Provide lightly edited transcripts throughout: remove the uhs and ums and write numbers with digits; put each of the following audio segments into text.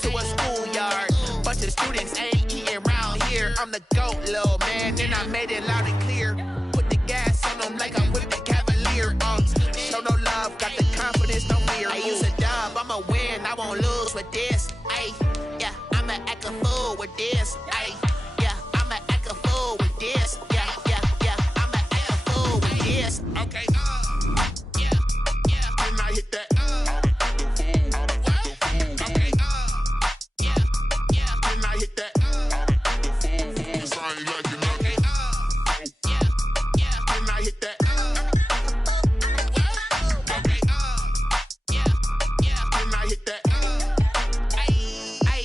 to a schoolyard. Bunch of students ain't eating round here. I'm the GOAT, little man, and I made it loud and clear. Put the gas on them like I'm with the Cavalier. Show no love, got the confidence, no fear. I use a dub, I'ma win, I won't lose with this. Ay, yeah, I'ma act a fool with this. Ay, yeah, I'ma act a fool with this. Yeah, yeah, yeah, I'ma act a fool with this. Okay, yeah, yeah, and I hit that. Okay, yeah, yeah, and I hit that. Cause I ain't like it. Okay, yeah, yeah, and I hit that. Okay, yeah, yeah, and I hit that. Ay,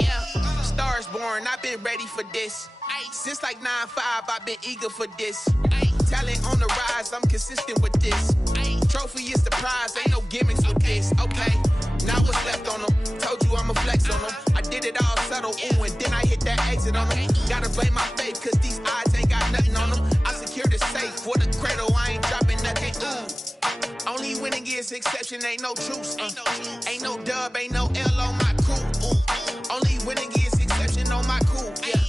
yeah, Stars born, I've been ready for this. Since like 9-5, I've been eager for this. Talent on the rise, I'm consistent with this. Trophy is the prize, ain't no gimmicks with this. Okay, now what's left on them? Told you I'ma flex on them. I did it all subtle, ooh, and then I hit that exit on them. Gotta blame my faith, cause these odds ain't got nothing on them. I secure the safe for the cradle, I ain't dropping nothing, ooh. Only winning is exception, ain't no truce. Ain't no dub, ain't no L on my crew, ooh. Only winning is exception on my crew, yeah.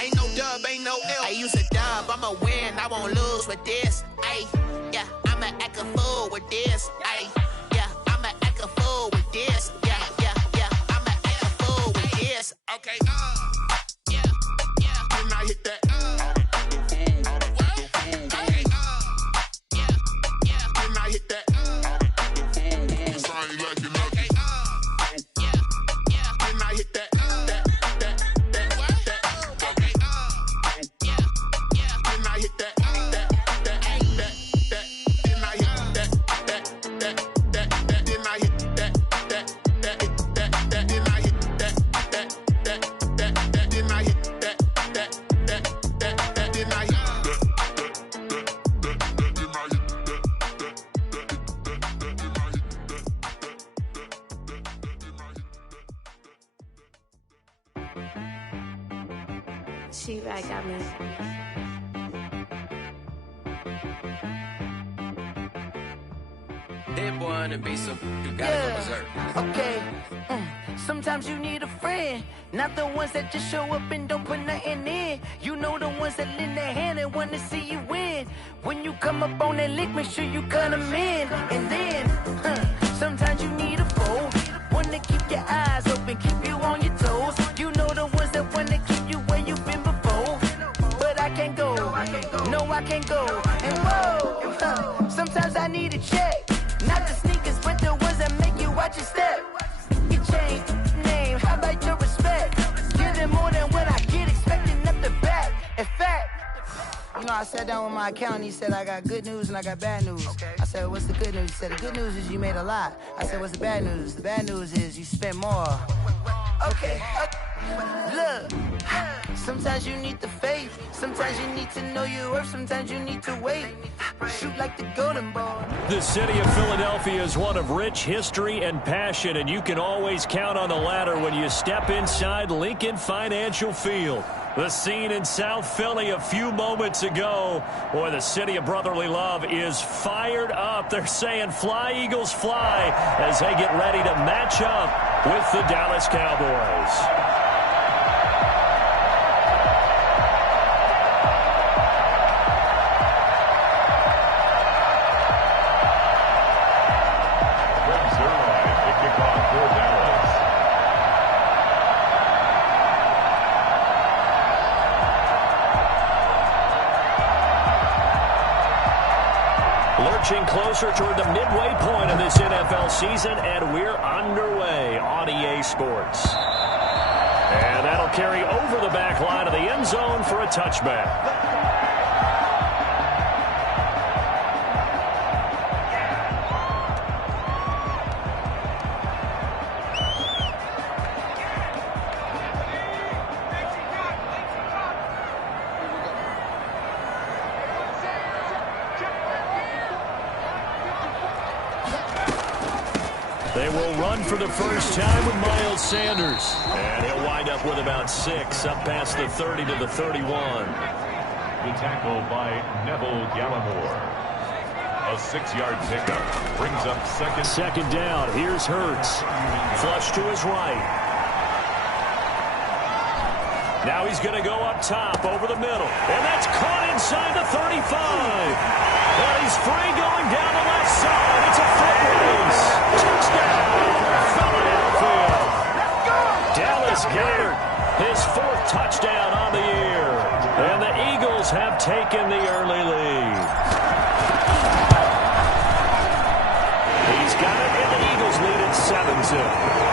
Ain't no dub, ain't no L. I use a dub, I'ma win, I won't lose with this. Ay, yeah, I'ma act a fool with this. Ay, yeah, I'ma act a fool with this. Yeah, yeah, yeah, I'ma act a fool with this. Okay, yeah, yeah, and I hit that. Okay, yeah, yeah, and I hit that. Cause I ain't like it. Okay, yeah, yeah, and I hit that. She right, got me. That boy on the beat, so you gotta go berserk. Okay. Sometimes you need a friend, not the ones that just show up and don't put nothing in. You know the ones that lend their hand and want to see you win. When you come up on that lick, make sure you cut them in. And then, sometimes you need a foe, one to keep your eyes open, keep you on your toes. You know the ones that want to keep you where you've been before. But I can't go, no I can't go. And whoa, sometimes I need a check. Not the sneakers, but the ones that make you watch your step. You change name, how about your respect? Give them more than what I get, expecting up the back. In fact, you know, I sat down with my accountant, he said I got good news and I got bad news. Okay. I said, what's the good news? He said, the good news is you made a lot. I said, what's the bad news? The bad news is you spent more. Okay, look, sometimes you need the faith, sometimes you need to know your worth, sometimes you need to wait. Shoot like the golden ball. The city of Philadelphia is one of rich history and passion, and you can always count on the latter when you step inside Lincoln Financial Field. The scene in South Philly a few moments ago. Boy, the city of brotherly love is fired up. They're saying fly, Eagles, fly, as they get ready to match up with the Dallas Cowboys. Lurching closer toward the midway point of this NFL season, and we're underway on EA Sports. And that'll carry over the back line of the end zone for a touchback. They will run for the first time with Miles Sanders. And he'll wind up with about 6, up past the 30 to the 31. The tackle by Neville Gallimore. A 6-yard pickup brings up second. Second down. Here's Hurts. Flush to his right. Now he's going to go up top over the middle. And that's caught inside the 35. And he's free going down the left side. It's a foot race. Touchdown, Philadelphia. Dallas Goedert, his 4th touchdown on the year. And the Eagles have taken the early lead. He's got it, and the Eagles lead at 7-2.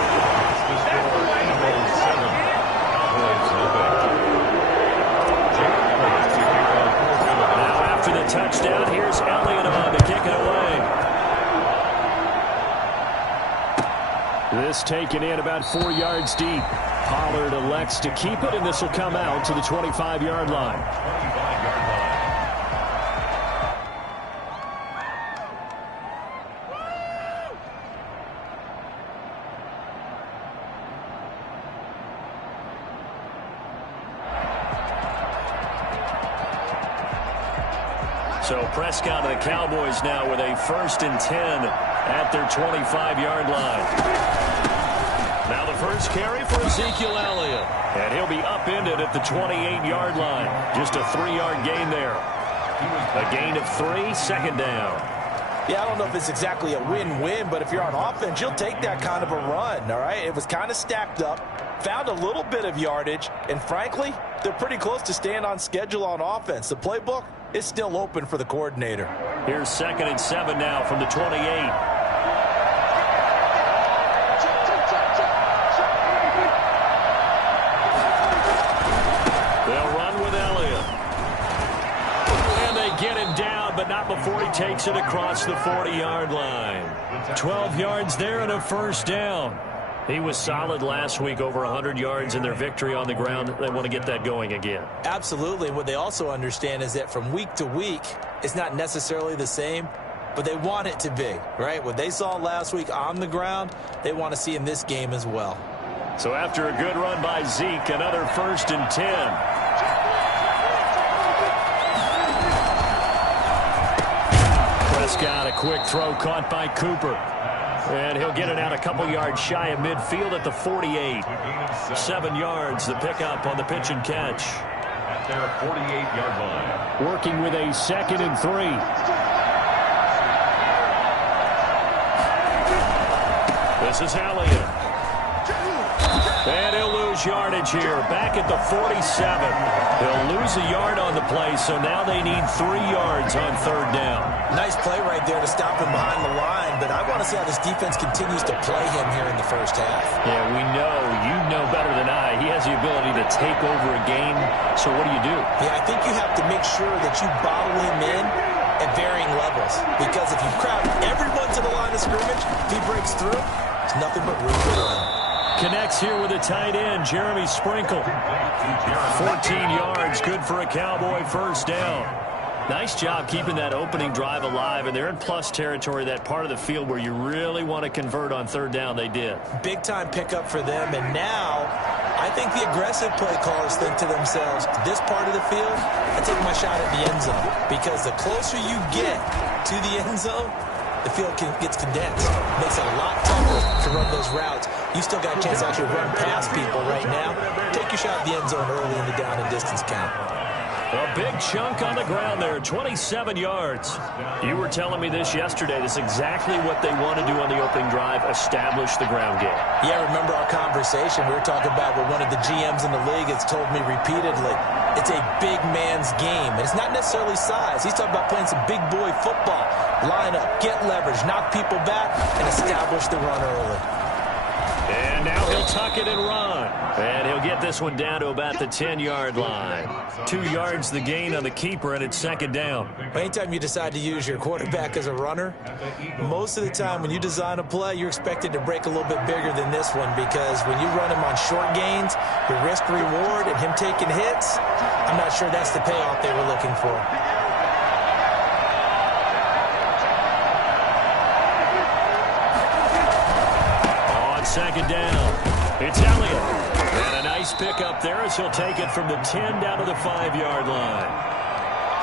Touchdown. Here's Elliott on to kick it away. This taken in about 4 yards deep. Pollard elects to keep it, and this will come out to the 25-yard line. So Prescott and the Cowboys now with a 1st and 10 at their 25-yard line. Now the first carry for Ezekiel Elliott. And he'll be upended at the 28-yard line. Just a 3-yard gain there. A gain of 3, second down. Yeah, I don't know if it's exactly a win-win, but if you're on offense, you'll take that kind of a run, all right? It was kind of stacked up, found a little bit of yardage, and frankly, they're pretty close to staying on schedule on offense. The playbook is still open for the coordinator. Here's 2nd and 7 now from the 28. They'll run with Elliott. And they get him down, but not before he takes it across the 40-yard line. 12 yards there and a 1st down. He was solid last week, over 100 yards in their victory on the ground. They want to get that going again. Absolutely. What they also understand is that from week to week, it's not necessarily the same, but they want it to be, right? What they saw last week on the ground, they want to see in this game as well. So after a good run by Zeke, another 1st and 10. Prescott, a quick throw caught by Cooper. And he'll get it out a couple yards shy of midfield at the 48. 7 yards, the pickup on the pitch and catch. At their 48-yard line. Working with a 2nd and 3. This is Elliott. And he'll lose yardage here. Back at the 47. He'll lose a yard on the play, so now they need 3 yards on 3rd down. Nice play right there to stop him behind the line, but I want to see how this defense continues to play him here in the first half. Yeah, we know. You know better than I. He has the ability to take over a game, so what do you do? Yeah, I think you have to make sure that you bottle him in at varying levels, because if you crowd everyone to the line of scrimmage, if he breaks through, there's nothing but room to run. Connects here with a tight end, Jeremy Sprinkle. 14 yards, good for a Cowboy 1st down. Nice job keeping that opening drive alive, and they're in plus territory, that part of the field where you really want to convert on 3rd down. They did. Big-time pickup for them, and now I think the aggressive play callers think to themselves, this part of the field, I take my shot at the end zone, because the closer you get to the end zone, the field gets condensed. Makes it a lot tougher to run those routes. You still got a chance to actually run past people right now. Take your shot at the end zone early in the down and distance count. A big chunk on the ground there, 27 yards. You were telling me this yesterday. This is exactly what they want to do on the opening drive, establish the ground game. Yeah, remember our conversation. We were talking about what one of the GMs in the league has told me repeatedly. It's a big man's game, and it's not necessarily size. He's talking about playing some big boy football. Line up, get leverage, knock people back, and establish the run early. And now he'll tuck it and run. And he'll get this one down to about the 10-yard line. 2 yards the gain on the keeper, and it's 2nd down. Anytime you decide to use your quarterback as a runner, most of the time when you design a play, you're expected to break a little bit bigger than this one, because when you run him on short gains, the risk-reward and him taking hits, I'm not sure that's the payoff they were looking for. On 2nd down, it's Elliott. And a nice pickup there as he'll take it from the 10 down to the 5-yard line.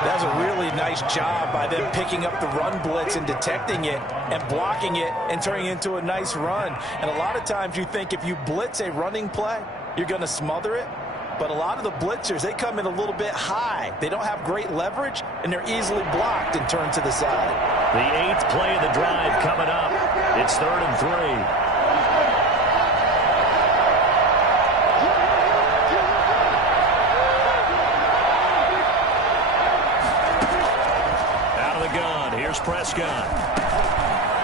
That was a really nice job by them picking up the run blitz and detecting it and blocking it and turning it into a nice run. And a lot of times you think if you blitz a running play, you're going to smother it. but a lot of the blitzers, they come in a little bit high. They don't have great leverage, and they're easily blocked and turned to the side. The 8th play of the drive coming up. It's 3rd and 3. Out of the gun, here's Prescott.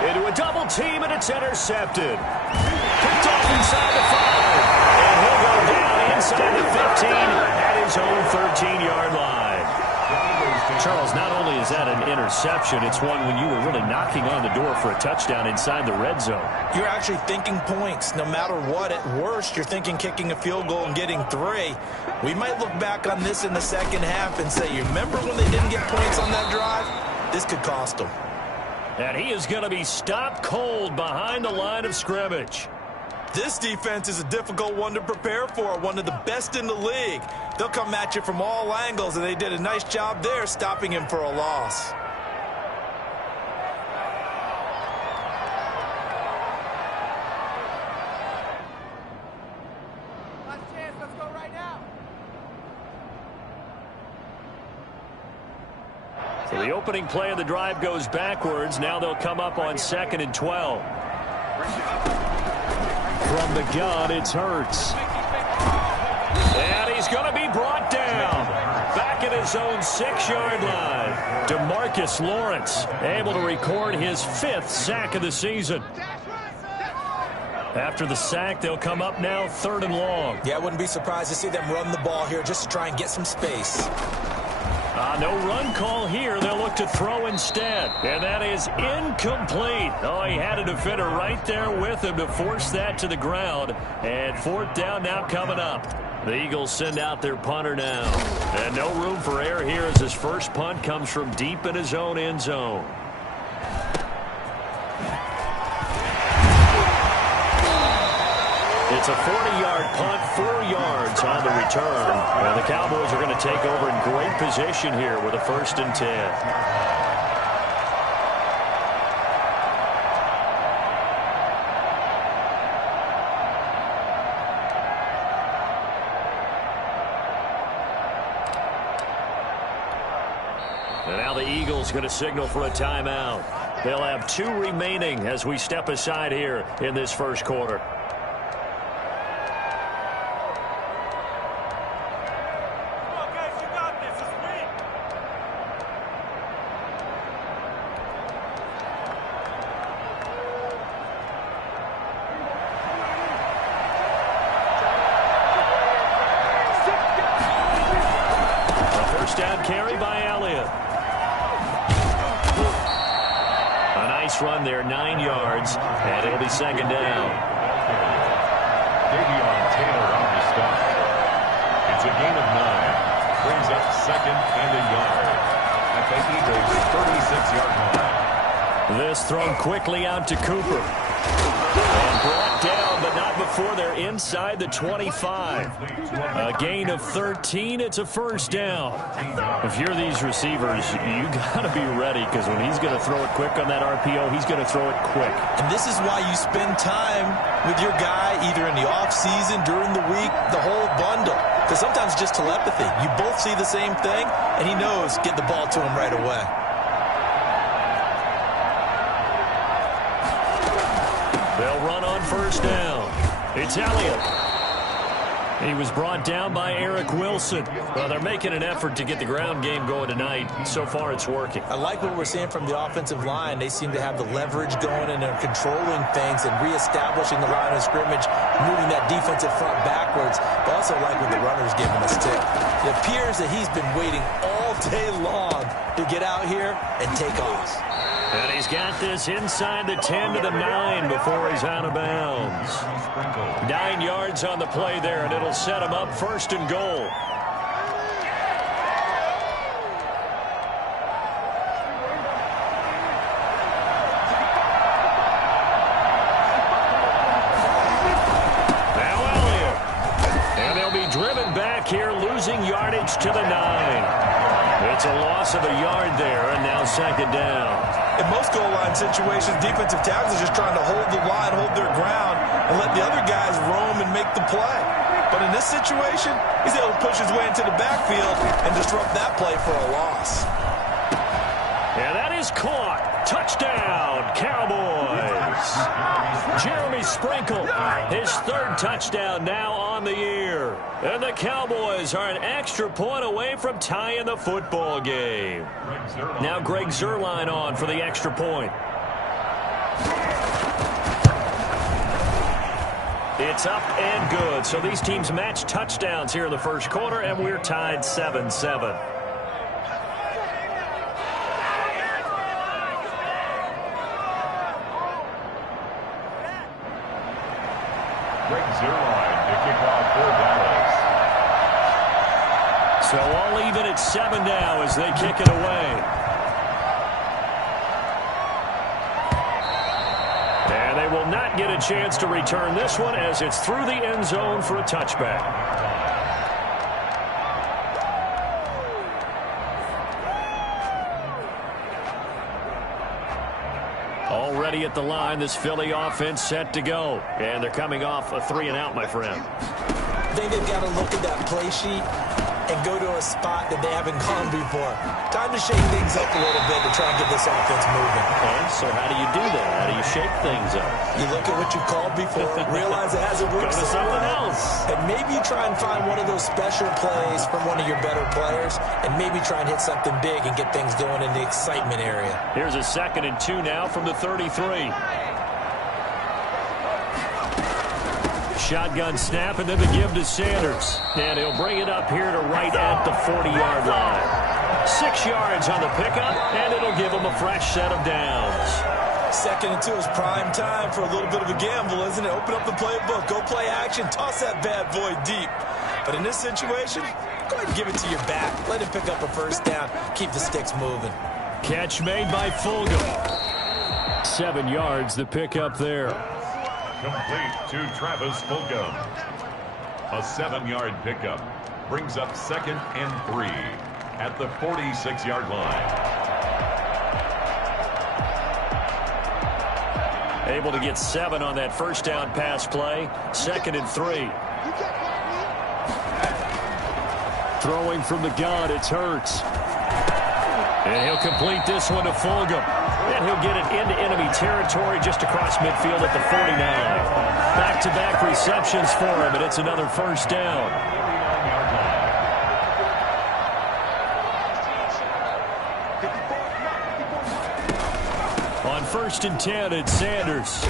Into a double team, and it's intercepted. Picked off inside the 5. And he'll go down inside the 15 at his own 13-yard line. Charles, not only is that an interception, it's one when you were really knocking on the door for a touchdown inside the red zone. You're actually thinking points. No matter what, at worst, you're thinking kicking a field goal and getting 3. We might look back on this in the second half and say, you remember when they didn't get points on that drive? This could cost them. And he is going to be stopped cold behind the line of scrimmage. This defense is a difficult one to prepare for, one of the best in the league. They'll come at you from all angles, and they did a nice job there stopping him for a loss. Last chance, let's go right now. So the opening play of the drive goes backwards. Now they'll come up on 2nd and 12. From the gun, it's Hurts. And he's going to be brought down. Back at his own 6-yard line. DeMarcus Lawrence able to record his 5th sack of the season. After the sack, they'll come up now 3rd and long. Yeah, I wouldn't be surprised to see them run the ball here just to try and get some space. No run call here. They'll look to throw instead. And that is incomplete. Oh, he had a defender right there with him to force that to the ground. And 4th down now coming up. The Eagles send out their punter now. And no room for error here as his first punt comes from deep in his own end zone. It's a 40-yard punt, 4 yards on the return. And the Cowboys are going to take over in great position here with a 1st and 10. And now the Eagles going to signal for a timeout. They'll have 2 remaining as we step aside here in this first quarter. Run there, 9 yards, and it'll be 2nd down. Davion Taylor on the stop. It's a gain of 9. Brings up 2nd and a yard at the Eagles' 36-yard line. This thrown quickly out to Cooper. And brought down, but not before they're inside the 25. A gain of 13. It's a 1st down. If you're these receivers, you got to be ready because when he's going to throw it quick on that RPO, he's going to throw it quick. And this is why you spend time with your guy either in the offseason, during the week, the whole bundle. Because sometimes it's just telepathy. You both see the same thing, and he knows get the ball to him right away. They'll run on 1st down. It's Elliott. He was brought down by Eric Wilson. Well, they're making an effort to get the ground game going tonight. So far, it's working. I like what we're seeing from the offensive line. They seem to have the leverage going, and they're controlling things and reestablishing the line of scrimmage, moving that defensive front backwards. But also like what the runner's giving us, too. It appears that he's been waiting all day long to get out here and take off. And he's got this inside the 10 to the 9 before he's out of bounds. 9 yards on the play there, and it'll set him up 1st and goal. Now Elliott. And they'll be driven back here, losing yardage to the 9. It's a loss of a yard there, and now 2nd down. In most goal line situations, defensive tackles are just trying to hold the line, hold their ground, and let the other guys roam and make the play. But in this situation, he's able to push his way into the backfield and disrupt that play for a loss. And that is caught. Touchdown, Cowboys. Jeremy Sprinkle, his third touchdown now on the year. And the Cowboys are an extra point away from tying the football game. Now Greg Zuerlein on for the extra point. It's up and good. So these teams match touchdowns here in the first quarter, and we're tied 7-7. Greg Zuerlein to kick off for Dallas. So all even at 7 now as they kick it away. And they will not get a chance to return this one as it's through the end zone for a touchback. Already at the line, this Philly offense set to go. And they're coming off a 3-and-out, my friend. I think they've got to look at that play sheet and go to a spot that they haven't gone before. Time to shake things up a little bit to try and get this offense moving. Okay, so how do you do that? How do you shake things up? You look at what you called before, realize it hasn't worked. Go to something else. And maybe you try and find one of those special plays from one of your better players, and maybe try and hit something big and get things going in the excitement area. Here's a 2nd and 2 now from the 33. Shotgun snap, and then the give to Sanders. And he'll bring it up here to right at the 40-yard line. 6 yards on the pickup, and it'll give him a fresh set of downs. 2nd and 2 is prime time for a little bit of a gamble, isn't it? Open up the playbook, go play action, toss that bad boy deep. But in this situation, go ahead and give it to your back. Let him pick up a first down, keep the sticks moving. Catch made by Fulgham. 7 yards, the pickup there. Complete to Travis Fulgham. A 7-yard pickup brings up 2nd and 3 at the 46-yard line. Able to get 7 on that first down pass play. 2nd and 3. Throwing from the gun, it's Hurts. And he'll complete this one to Fulgham. And he'll get it into enemy territory just across midfield at the 49. Back-to-back receptions for him, and it's another first down. On 1st and 10, it's Sanders.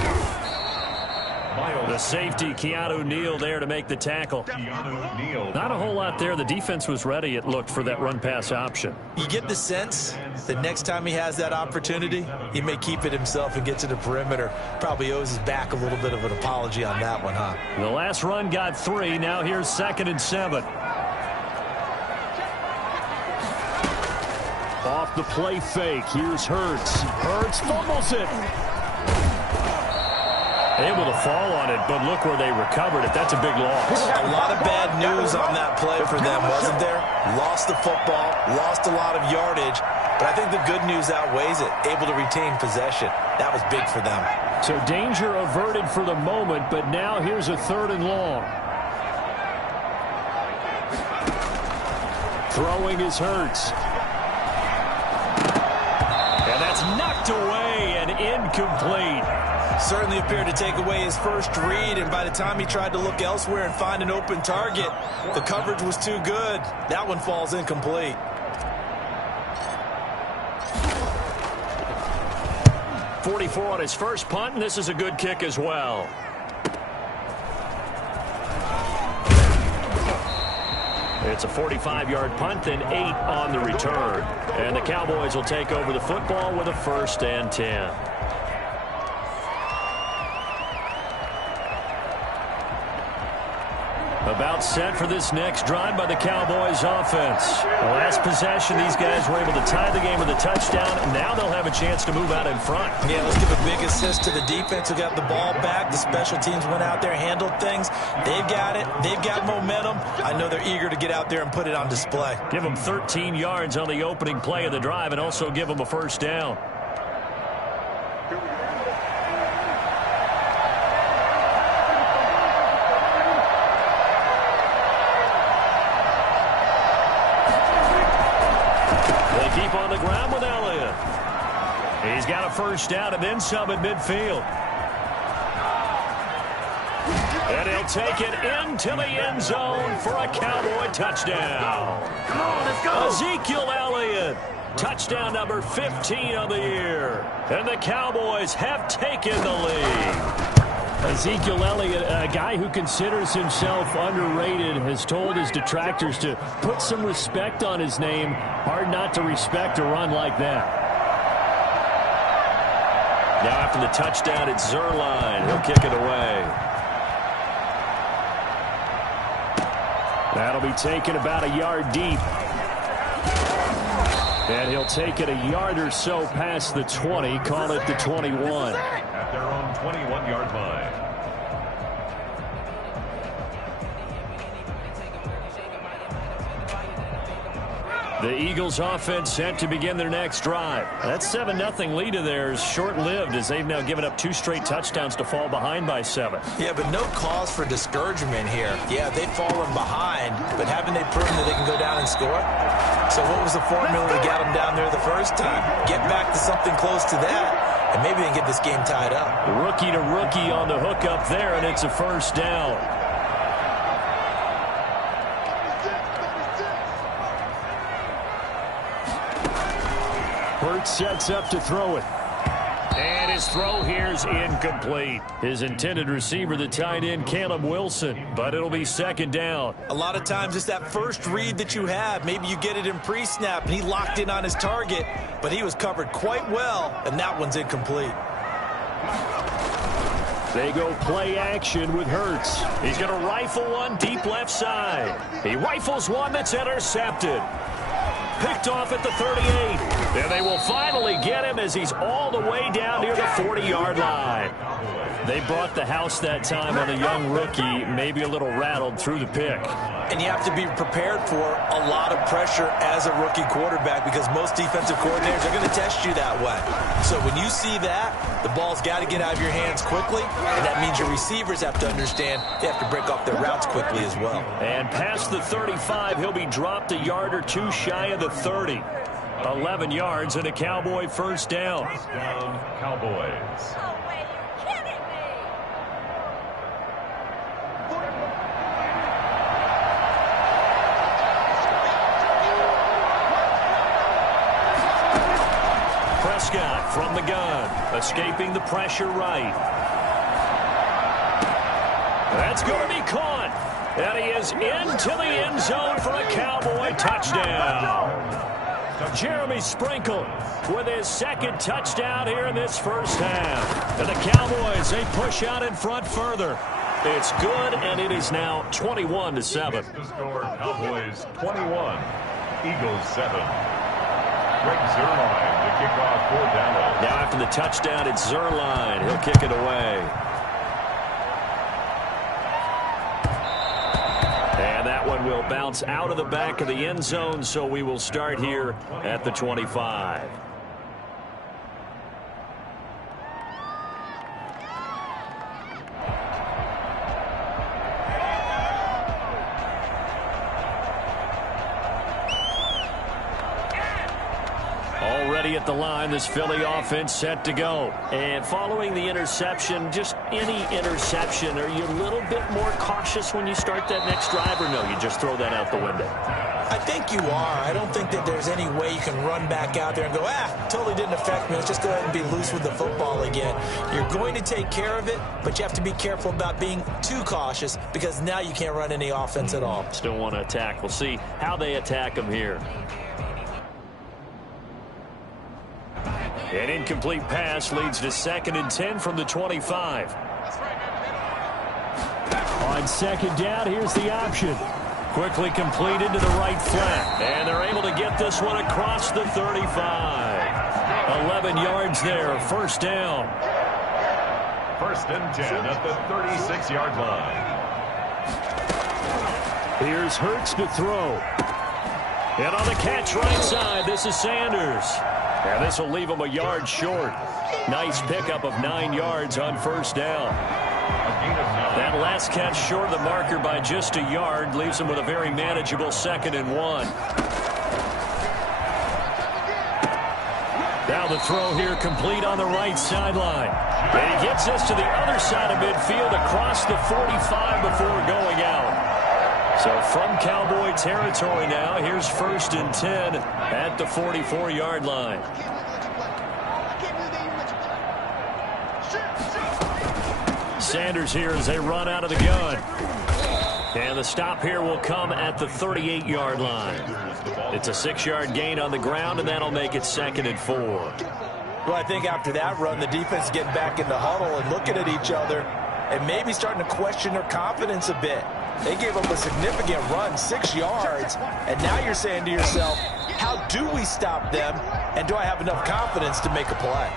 The safety, Keanu Neal, there to make the tackle. Not a whole lot there. The defense was ready, it looked, for that run-pass option. You get the sense that next time he has that opportunity, he may keep it himself and get to the perimeter. Probably owes his back a little bit of an apology on that one, huh? The last run got 3. Now here's 2nd and 7. Off the play fake. Here's Hurts. Hurts fumbles it. Able to fall on it, but look where they recovered it. That's a big loss. A lot of bad news on that play for them, wasn't there? Lost the football, lost a lot of yardage, but I think the good news outweighs it. Able to retain possession. That was big for them. So danger averted for the moment, but now here's a 3rd and long. Throwing is Hurts. And that's knocked away and incomplete. Certainly appeared to take away his first read, and by the time he tried to look elsewhere and find an open target, the coverage was too good. That one falls incomplete. .44 on his first punt, and this is a good kick as well. It's a 45-yard punt, then 8 on the return. And the Cowboys will take over the football with a 1st and 10. About set for this next drive by the Cowboys offense. The last possession, these guys were able to tie the game with a touchdown. Now they'll have a chance to move out in front. Yeah, let's give a big assist to the defense who got the ball back. The special teams went out there, handled things. They've got it. They've got momentum. I know they're eager to get out there and put it on display. Give them 13 yards on the opening play of the drive and also give them a first down. They keep on the ground with Elliott. He's got a first down and then some at midfield. And he'll take it into the end zone for a Cowboy touchdown. Come on, let's go. Ezekiel Elliott, touchdown number 15 of the year. And the Cowboys have taken the lead. Ezekiel Elliott, a guy who considers himself underrated, has told his detractors to put some respect on his name. Hard not to respect a run like that. Now after the touchdown, it's Zerline. He'll kick it away. That'll be taken about a yard deep. And he'll take it a yard or so past the 20, call it the 21. At their own 21-yard line. The Eagles offense set to begin their next drive. That 7-0 lead of theirs short-lived as they've now given up 2 straight touchdowns to fall behind by 7. Yeah, but no cause for discouragement here. Yeah, they've fallen behind, but haven't they proven that they can go down and score? So what was the formula that got them down there the first time? Get back to something close to that, and maybe they can get this game tied up. Rookie to rookie on the hook up there, and it's a first down. Hurts sets up to throw it. And his throw here's incomplete. His intended receiver, the tight end, Caleb Wilson. But it'll be second down. A lot of times it's that first read that you have. Maybe you get it in pre-snap, and he locked in on his target, but he was covered quite well, and that one's incomplete. They go play action with Hurts. He's going to rifle one deep left side. He rifles one that's intercepted. Picked off at the 38. And they will finally get him as he's all the way down near the 40-yard line. They brought the house that time on a young rookie, maybe a little rattled through the pick. And you have to be prepared for a lot of pressure as a rookie quarterback because most defensive coordinators are going to test you that way. So when you see that, the ball's got to get out of your hands quickly, and that means your receivers have to understand they have to break off their routes quickly as well. And past the 35, he'll be dropped a yard or two shy of the 30. 11 yards and a Cowboy first down. First down, Cowboys. Prescott from the gun, escaping the pressure right. That's going to be caught. And he is into the end zone for a Cowboy touchdown. Jeremy Sprinkle with his second touchdown here in this first half. And the Cowboys, they push out in front further. It's good, and it is now 21-7. The score, Cowboys 21, Eagles 7. Greg Zerline to kick off for Dallas. Now after the touchdown, it's Zerline. He'll kick it away. And that one will bounce out of the back of the end zone, so we will start here at the 25. Already at the line, this Philly offense set to go. And following the interception, just any interception, are you a little bit more cautious when you start that next drive, or no, you just throw that out the window? I think you are. I don't think that there's any way you can run back out there and go, totally didn't affect me. Let's just go ahead and be loose with the football again. You're going to take care of it, but you have to be careful about being too cautious because now you can't run any offense at all. Still want to attack. We'll see how they attack them here. An incomplete pass leads to 2nd and 10 from the 25. On second down, here's the option. Quickly completed to the right flat. And they're able to get this one across the 35. 11 yards there, first down. 1st and 10 at the 36-yard line. Here's Hurts to throw. And on the catch right side, this is Sanders. And this will leave him a yard short. Nice pickup of 9 yards on first down. That last catch short of the marker by just a yard leaves him with a very manageable 2nd and 1. Now the throw here complete on the right sideline. And he gets us to the other side of midfield across the 45 before going out. So from Cowboy territory now, here's 1st and 10 at the 44-yard line. Sanders here as they run out of the gun. And the stop here will come at the 38-yard line. It's a 6-yard gain on the ground, and that'll make it 2nd and 4. Well, I think after that run, the defense is getting back in the huddle and looking at each other and maybe starting to question their confidence a bit. They gave up a significant run, 6 yards, and now you're saying to yourself, how do we stop them, and do I have enough confidence to make a play?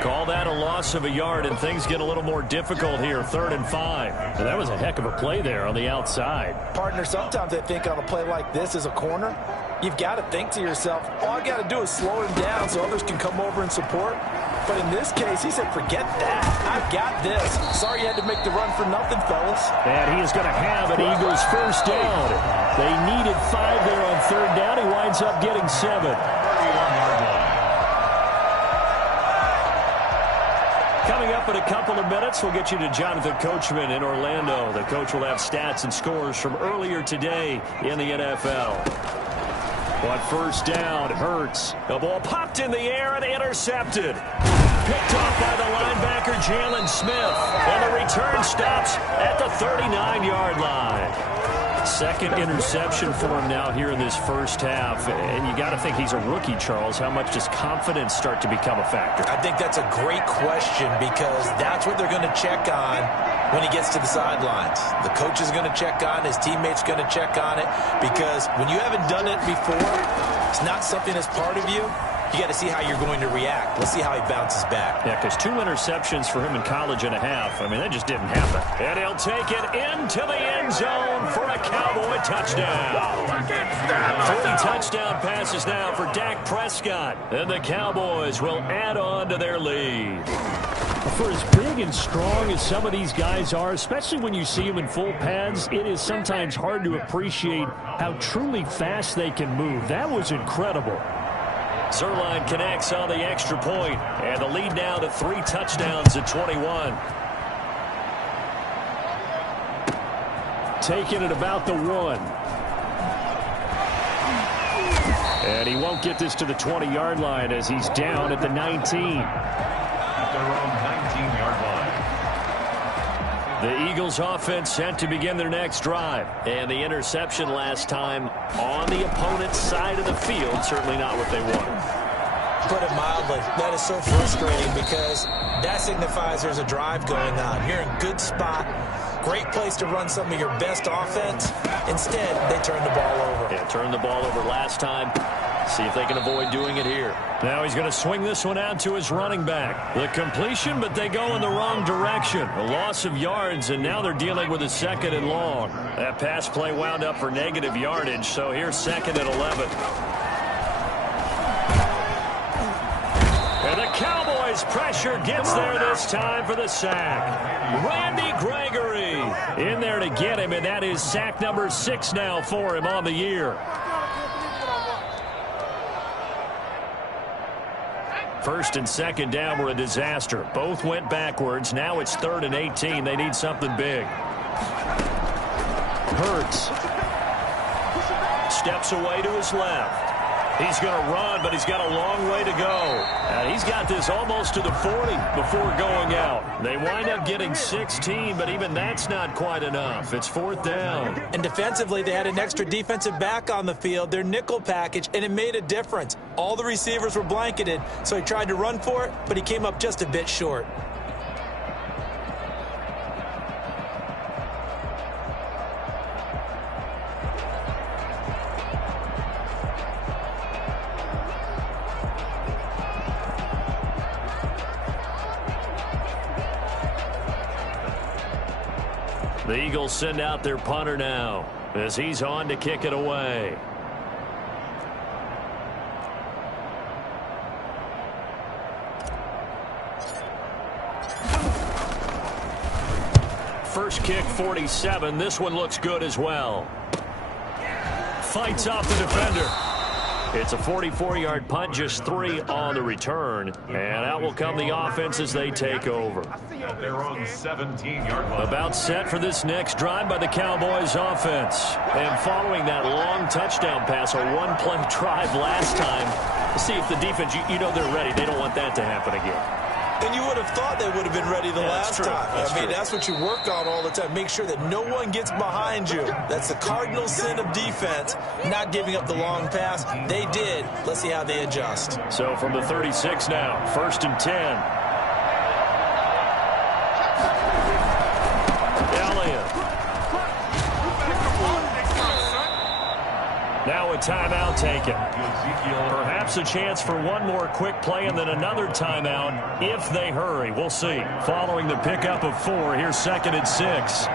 Call that a loss of a yard, and things get a little more difficult here, 3rd and 5. And that was a heck of a play there on the outside. Partner, sometimes I think on a play like this as a corner, you've got to think to yourself, all I got to do is slow him down so others can come over and support. But in this case, he said, forget that. I've got this. Sorry you had to make the run for nothing, fellas. And he is going to have an Eagles 1st down. They needed 5 there on 3rd down. He winds up getting 7. Coming up in a couple of minutes, we'll get you to Jonathan Coachman in Orlando. The coach will have stats and scores from earlier today in the NFL. But 1st down, Hurts. The ball popped in the air and intercepted. Picked off by the linebacker, Jalen Smith. And the return stops at the 39-yard line. 2nd interception for him now here in this 1st half. And you got to think he's a rookie, Charles. How much does confidence start to become a factor? I think that's a great question because that's what they're going to check on when he gets to the sidelines. The coach is going to check on, his teammates going to check on it, because when you haven't done it before, it's not something that's part of you. You got to see how you're going to react. Let's see how he bounces back. Yeah, because 2 interceptions for him in college and a half. I mean, that just didn't happen. And he'll take it into the end zone for a Cowboy touchdown. 3 touchdown passes now for Dak Prescott. And the Cowboys will add on to their lead. For as big and strong as some of these guys are, especially when you see them in full pads, it is sometimes hard to appreciate how truly fast they can move. That was incredible. Zerline connects on the extra point, and the lead now to 3 touchdowns at 21. Taking it about the 1. And he won't get this to the 20-yard line as he's down at the 19. At their own 19-yard line. The Eagles offense set to begin their next drive. And the interception last time on the opponent's side of the field, certainly not what they wanted. Put it mildly, that is so frustrating because that signifies there's a drive going on. You're in good spot, great place to run some of your best offense. Instead, they turn the ball over. Yeah, turned the ball over last time. See if they can avoid doing it here. Now he's going to swing this one out to his running back. The completion, but they go in the wrong direction. A loss of yards, and now they're dealing with a 2nd and long. That pass play wound up for negative yardage, so here's 2nd and 11. And the Cowboys pressure gets there this time for the sack. Randy Gregory in there to get him, and that is sack number 6 now for him on the year. 1st and 2nd down were a disaster. Both went backwards. Now it's 3rd and 18. They need something big. Hurts steps away to his left. He's going to run, but he's got a long way to go. And he's got this almost to the 40 before going out. They wind up getting 16, but even that's not quite enough. It's 4th down. And defensively, they had an extra defensive back on the field, their nickel package, and it made a difference. All the receivers were blanketed, so he tried to run for it, but he came up just a bit short. The Eagles send out their punter now as he's on to kick it away. First kick, 47. This one looks good as well. Fights off the defender. It's a 44-yard punt, just 3 on the return. And out will come the offense as they take over. At their own 17-yard line. About set for this next drive by the Cowboys offense. And following that long touchdown pass, a one-play drive last time, see if the defense, you know they're ready. They don't want that to happen again. And you would have thought they would have been ready the last time. I mean, that's what you work on all the time. Make sure that no one gets behind you. That's the cardinal sin of defense, not giving up the long pass. They did. Let's see how they adjust. So from the 36 now, 1st and 10. Elliott. Now a timeout taken. Perhaps a chance for one more quick play and then another timeout if they hurry. We'll see. Following the pickup of 4, here's 2nd and 6.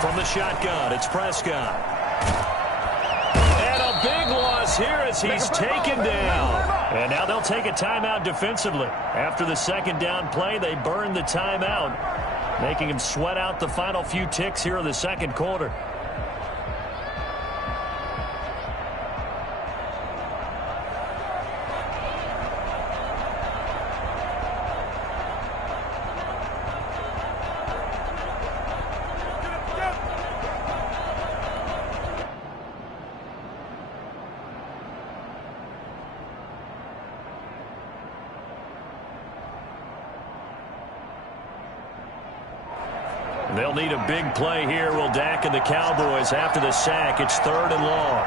From the shotgun, it's Prescott. Big loss here as he's taken down. And now they'll take a timeout defensively. After the 2nd down play, they burn the timeout, making him sweat out the final few ticks here in the 2nd quarter. They'll need a big play here. Will Dak and the Cowboys after the sack. It's 3rd and long.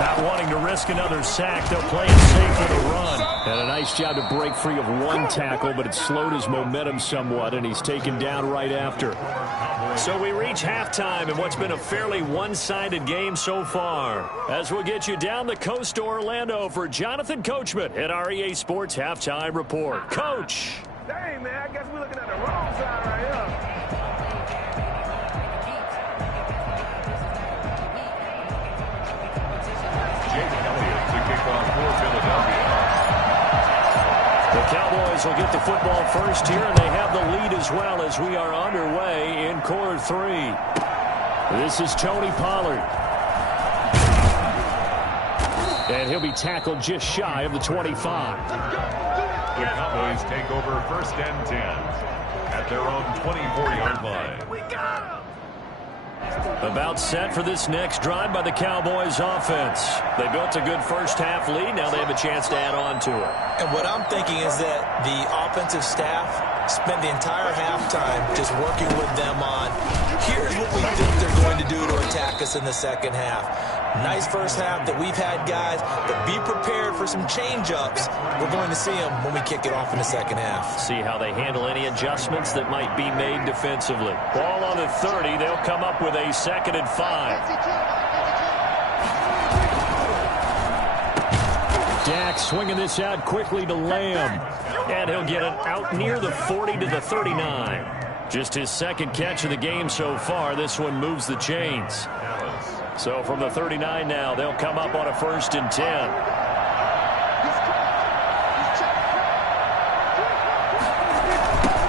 Not wanting to risk another sack, they'll play it safe for the run. And a nice job to break free of one tackle, but it slowed his momentum somewhat, and he's taken down right after. So we reach halftime in what's been a fairly one-sided game so far. As we'll get you down the coast to Orlando for Jonathan Coachman at our EA Sports Halftime Report. Coach! Dang, man, I guess we're looking at the wrong side right here. Jake Elliott to kick off for Philadelphia. The Cowboys will get the football first here, and they have the lead as well as we are underway in quarter 3. This is Tony Pollard. And he'll be tackled just shy of the 25. The Cowboys take over 1st and 10 at their own 24-yard line. About set for this next drive by the Cowboys offense. They built a good first-half lead. Now they have a chance to add on to it. And what I'm thinking is that the offensive staff spent the entire halftime just working with them on, here's what we think they're going to do to attack us in the 2nd half. Nice first half that we've had, guys, but be prepared for some change-ups. We're going to see them when we kick it off in the 2nd half. See how they handle any adjustments that might be made defensively. Ball on the 30. They'll come up with a 2nd and 5. Dak swinging this out quickly to Lamb. And he'll get it out near the 40 to the 39. Just his 2nd catch of the game so far. This one moves the chains. So from the 39 now, they'll come up on a 1st and 10.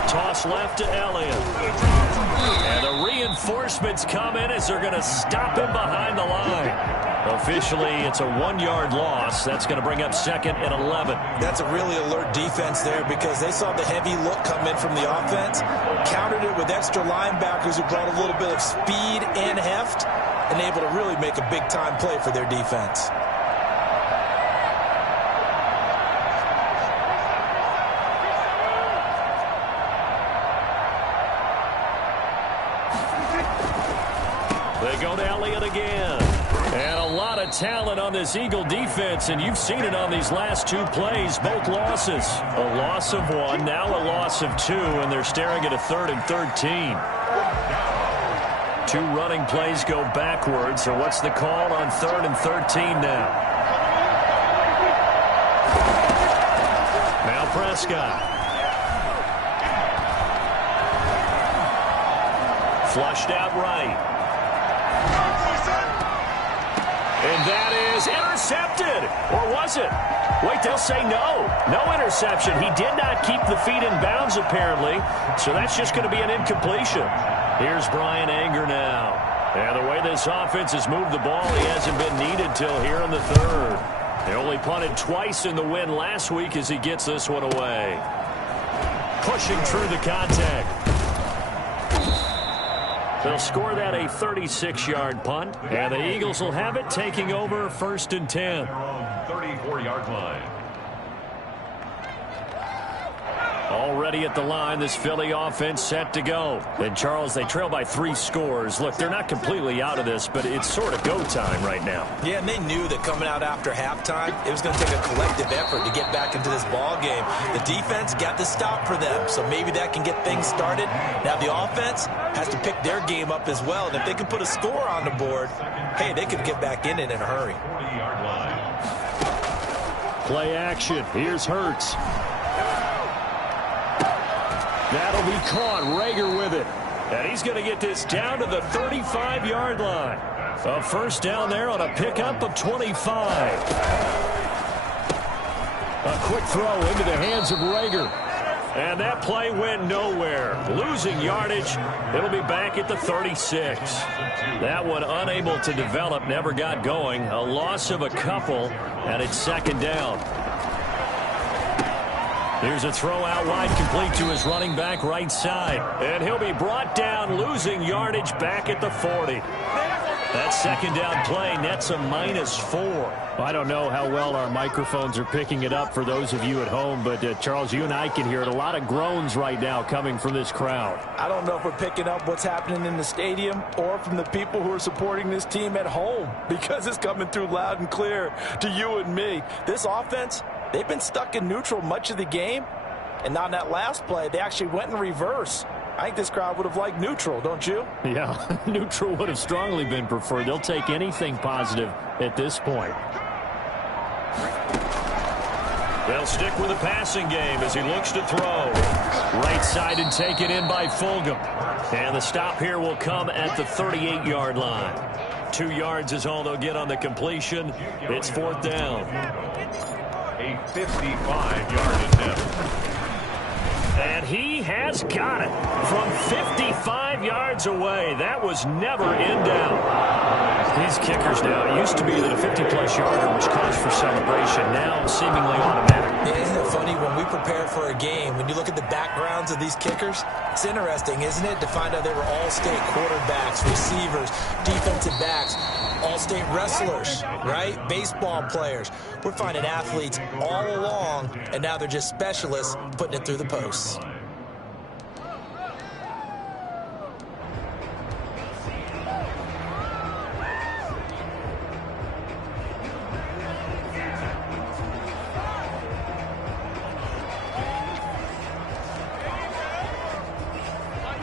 Toss left to Elliott. And the reinforcements come in as they're going to stop him behind the line. Officially, it's a 1-yard loss. That's going to bring up 2nd and 11. That's a really alert defense there because they saw the heavy look come in from the offense, countered it with extra linebackers who brought a little bit of speed and heft, and able to really make a big-time play for their defense. They go to Elliott again. And a lot of talent on this Eagle defense, and you've seen it on these last 2 plays, both losses. A loss of 1, now a loss of 2, and they're staring at a 3rd and 13. 2 running plays go backwards, so what's the call on 3rd and 13 now? Now Prescott. Flushed out right. And that is is intercepted. Or was it? Wait, they'll say no. No interception. He did not keep the feet in bounds, apparently. So that's just going to be an incompletion. Here's Brian Anger now. And the way this offense has moved the ball, he hasn't been needed till here in the third. They only punted twice in the win last week as he gets this one away. Pushing through the contact. They'll score that a 36-yard punt, and the Eagles will have it, taking over 1st and 10. 34-yard line. Already at the line, this Philly offense set to go. And, Charles, they trail by 3 scores. Look, they're not completely out of this, but it's sort of go time right now. Yeah, and they knew that coming out after halftime, it was going to take a collective effort to get back into this ball game. The defense got the stop for them, so maybe that can get things started. Now the offense has to pick their game up as well, and if they can put a score on the board, hey, they could get back in it in a hurry. 40-yard line. Play action. Here's Hurts. That'll be caught. Rager with it. And he's going to get this down to the 35-yard line. A first down there on a pickup of 25. A quick throw into the hands of Rager. And that play went nowhere. Losing yardage. It'll be back at the 36. That one unable to develop, never got going. A loss of a couple, and it's 2nd down. Here's a throw out wide, complete to his running back right side. And he'll be brought down, losing yardage back at the 40. That 2nd down play nets a -4. I don't know how well our microphones are picking it up for those of you at home, but Charles, you and I can hear it. A lot of groans right now coming from this crowd. I don't know if we're picking up what's happening in the stadium or from the people who are supporting this team at home, because it's coming through loud and clear to you and me. This offense, they've been stuck in neutral much of the game, and on that last play, they actually went in reverse. I think this crowd would have liked neutral, don't you? Yeah, neutral would have strongly been preferred. They'll take anything positive at this point. They'll stick with the passing game as he looks to throw. Right side and taken in by Fulgham. And the stop here will come at the 38-yard line. 2 yards is all they'll get on the completion. It's 4th down. A 55-yard attempt. And he has got it from 55 yards away. That was never in doubt. These kickers now, it used to be that a 50-plus yarder was cause for celebration. Now seemingly automatic. Yeah, isn't it funny when we prepare for a game, when you look at the backgrounds of these kickers, it's interesting, isn't it, to find out they were all-state quarterbacks, receivers, defensive backs, all-state wrestlers, right? Baseball players. We're finding athletes all along, and now they're just specialists putting it through the posts.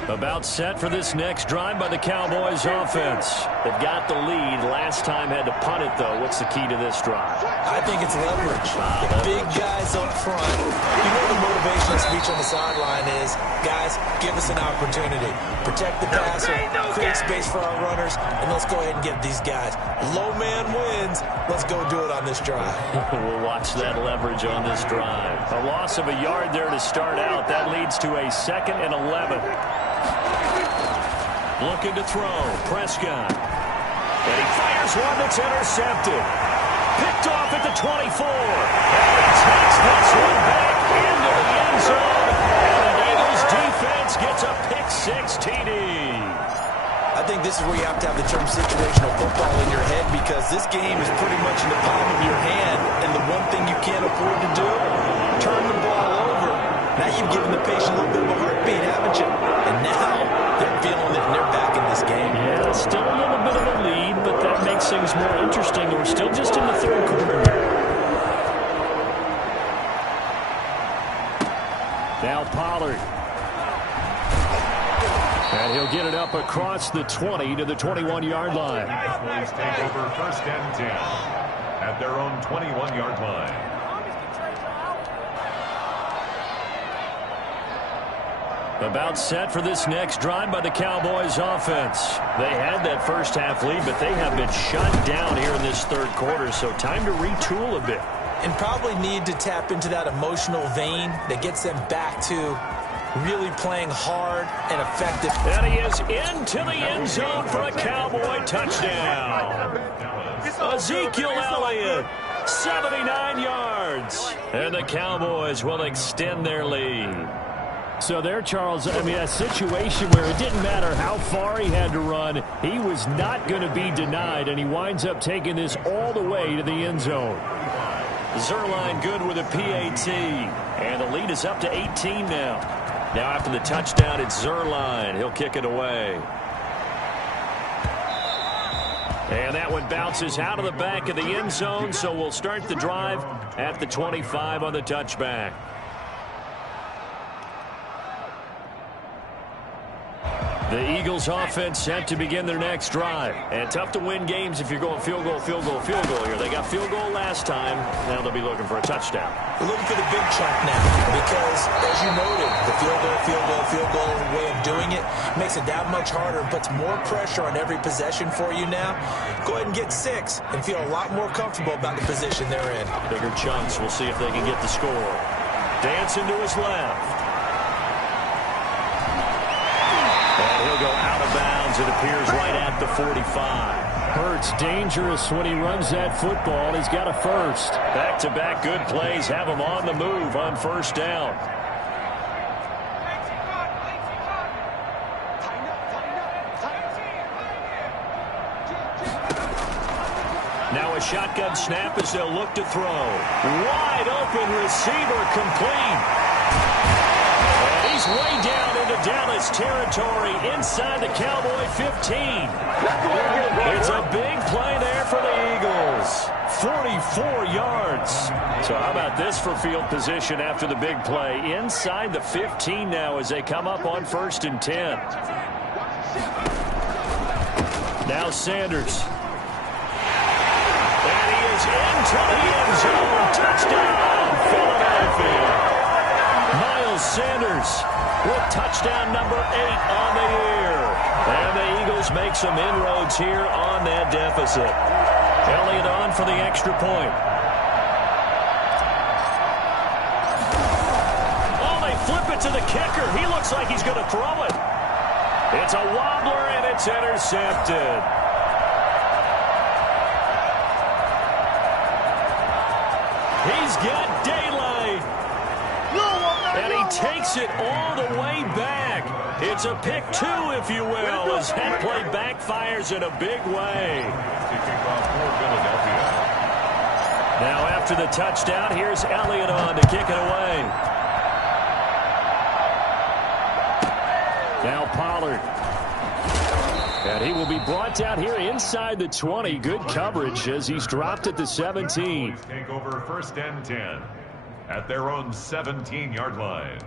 About set for this next drive by the Cowboys offense. They've got the lead. Last time had to punt it, though. What's the key to this drive? I think it's leverage. The big guys up front. You know the motivational speech on the sideline is, guys, give us an opportunity. Protect the passer, create space for our runners, and let's go ahead and get these guys. Low man wins. Let's go do it on this drive. We'll watch that leverage on this drive. A loss of a yard there to start out. That leads to a 2nd and 11. Looking to throw. Prescott. And he fires one that's intercepted. Picked off at the 24. And he takes this one back into the end zone. And the Eagles defense gets a pick-6 TD. I think this is where you have to have the term situational football in your head, because this game is pretty much in the palm of your hand, and the one thing you can't afford to do, turn the ball over. Now you've given the patient a little bit of a heartbeat, haven't you? And now they're feeling it, and they're back in this game. Yeah, still a little bit of a lead, but that makes things more interesting. We're still just in the 3rd quarter. Now Pollard. And he'll get it up across the 20 to the 21-yard line. Cowboys take over 1st and 10 at their own 21-yard line. About set for this next drive by the Cowboys offense. They had that first half lead, but they have been shut down here in this third quarter, so time to retool a bit. And probably need to tap into that emotional vein that gets them back to really playing hard and effective. And he is into the end zone for a Cowboy touchdown. Ezekiel Elliott, 79 yards. And the Cowboys will extend their lead. So there, Charles, I mean, a situation where it didn't matter how far he had to run, he was not going to be denied, and he winds up taking this all the way to the end zone. Zuerlein good with a PAT, and the lead is up to 18 now. Now after the touchdown, it's Zuerlein. He'll kick it away. And that one bounces out of the back of the end zone, so we'll start the drive at the 25 on the touchback. The Eagles offense set to begin their next drive. And tough to win games if you're going field goal, field goal, field goal here. They got field goal last time. Now they'll be looking for a touchdown. We're looking for the big chunk now because, as you noted, the field goal way of doing it makes it that much harder and puts more pressure on every possession for you now. Go ahead and get 6 and feel a lot more comfortable about the position they're in. Bigger chunks. We'll see if they can get the score. Dancing to his left. He'll go out of bounds. It appears right at the 45. Hurts dangerous when he runs that football. He's got a first. Back-to-back good plays have him on the move on first down. Now a shotgun snap as they'll look to throw. Wide open receiver complete. He's way down into Dallas territory inside the Cowboy 15. It's a big play there for the Eagles. 44 yards. So how about this for field position after the big play? Inside the 15 now as they come up on 1st and 10. Now Sanders. And he is into the end zone. Touchdown, Philadelphia. Miles Sanders with touchdown number 8 on the year. And the Eagles make some inroads here on that deficit. Elliott on for the extra point. Oh, they flip it to the kicker. He looks like he's going to throw it. It's a wobbler, and it's intercepted. He's got daylight. And he takes it all the way back. It's a pick 2, if you will, as that play backfires in a big way. Now after the touchdown, here's Elliott on to kick it away. Now Pollard. And he will be brought down here inside the 20. Good coverage as he's dropped at the 17. Take over 1st and 10 at their own 17-yard line.